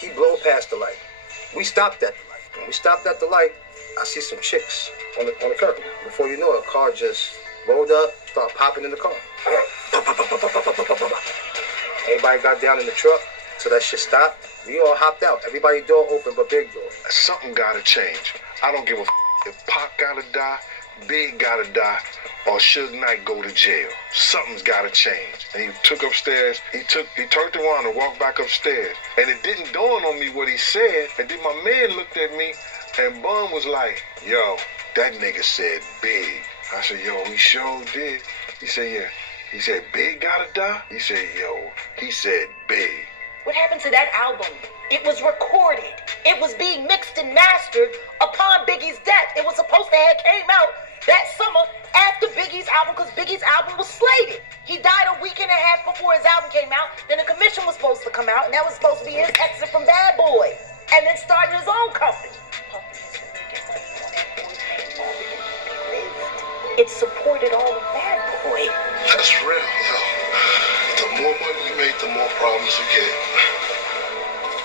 He blow past the light. We stopped at the light. When we stopped at the light, I see some chicks on the curb. Before you know it, a car just rolled up, started popping in the car. Everybody got down in the truck, so that shit stopped. We all hopped out. Everybody door open but Big door. Something gotta change. I don't give a if Pac gotta die, Big gotta die, or Suge Knight go to jail. Something's gotta change. And he took upstairs, he turned around and walked back upstairs. And it didn't dawn on me what he said. And then my man looked at me and Bun was like, yo, that nigga said Big. I said, yo, he sure did. He said, yeah. He said, Big gotta die? He said, yo, he said Big. What happened to that album? It was recorded. It was being mixed and mastered upon Biggie's death. It was supposed to have came out that summer after Biggie's album, because Biggie's album was slated. He died a week and a half before his album came out. Then the commission was supposed to come out, and that was supposed to be his exit from Bad Boy. And then starting his own company. It supported all of Bad Boy. That's real, yo. The more money you make, the more problems you get.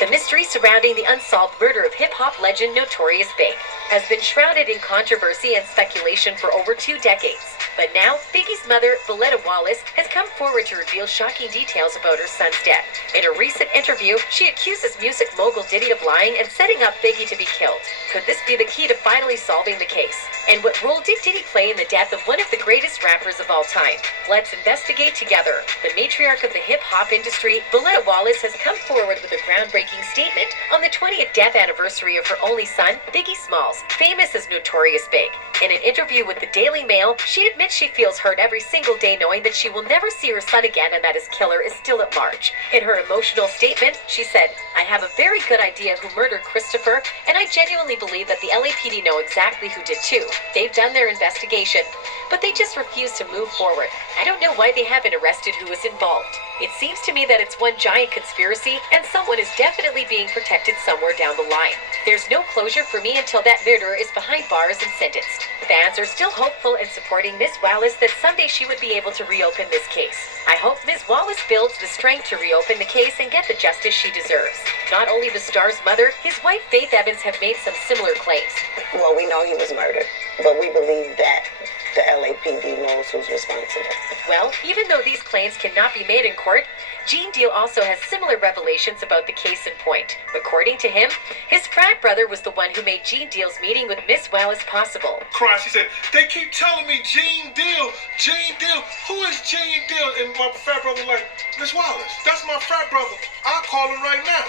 The mystery surrounding the unsolved murder of hip-hop legend Notorious Big has been shrouded in controversy and speculation for over 2 decades. But now, Biggie's mother, Valletta Wallace, has come forward to reveal shocking details about her son's death. In a recent interview, she accuses music mogul Diddy of lying and setting up Biggie to be killed. Could this be the key to finally solving the case? And what role did Diddy play in the death of one of the greatest rappers of all time? Let's investigate together. The matriarch of the hip-hop industry, Valletta Wallace, has come forward with a groundbreaking statement on the 20th death anniversary of her only son, Biggie Smalls, famous as Notorious Big. In an interview with the Daily Mail, she admits she feels hurt every single day knowing that she will never see her son again and that his killer is still at large. In her emotional statement, she said, I have a very good idea who murdered Christopher, and I genuinely believe that the LAPD know exactly who did too. They've done their investigation, but they just refuse to move forward. I don't know why they haven't arrested who was involved. It seems to me that it's one giant conspiracy and someone is definitely being protected somewhere down the line. There's no closure for me until that murderer is behind bars and sentenced. Fans are still hopeful and supporting Ms. Wallace that someday she would be able to reopen this case. I hope Ms. Wallace builds the strength to reopen the case and get the justice she deserves. Not only the star's mother, his wife Faith Evans have made some similar claims. Well, we know he was murdered, but we believe that the LAPD knows who's responsible. Well, even though these claims cannot be made in court, Gene Deal also has similar revelations about the case in point. According to him, his frat brother was the one who made Gene Deal's meeting with Miss Wallace possible. Christ, he said, they keep telling me Gene Deal, Gene Deal. Who is Gene Deal? And my frat brother like, Miss Wallace, that's my frat brother. I'll call him right now.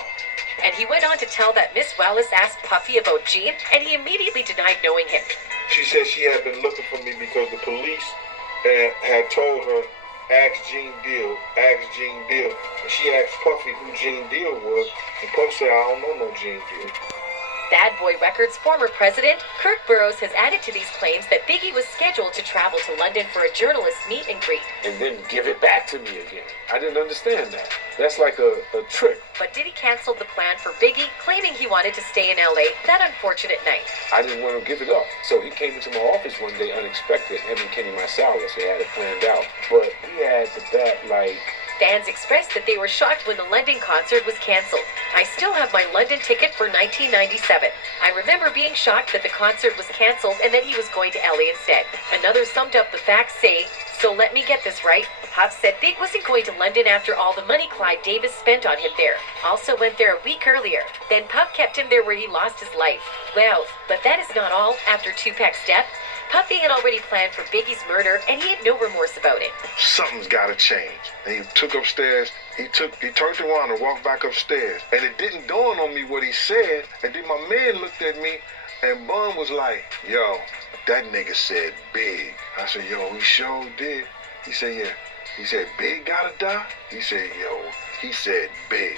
And he went on to tell that Miss Wallace asked Puffy about Gene, and he immediately denied knowing him. She said she had been looking for me because the police had told her, ask Gene Deal. And she asked Puffy who Gene Deal was, and Puffy said, I don't know no Gene Deal. Bad Boy Records' former president, Kirk Burroughs, has added to these claims that Biggie was scheduled to travel to London for a journalist meet and greet. And then give it back to me again. I didn't understand that. That's like a trick. But Diddy canceled the plan for Biggie, claiming he wanted to stay in LA that unfortunate night. I didn't want to give it up. So he came into my office one day unexpected, him and Kenny Marsalis. They had it planned out. But he had the bet like... Fans expressed that they were shocked when the London concert was canceled. I still have my London ticket for 1997. I remember being shocked that the concert was canceled and that he was going to LA instead. Another summed up the facts saying, so let me get this right. Puff said Big wasn't going to London after all the money Clyde Davis spent on him there. Also went there a week earlier. Then Puff kept him there where he lost his life. Well, but that is not all. After Tupac's death, Puffy had already planned for Biggie's murder, and he had no remorse about it. Something's gotta change. And he took upstairs, he turned around and walked back upstairs. And it didn't dawn on me what he said. And then my man looked at me, and Bun was like, yo, that nigga said Big. I said, yo, he sure did. He said, yeah. He said, Big gotta die? He said, yo, he said Big.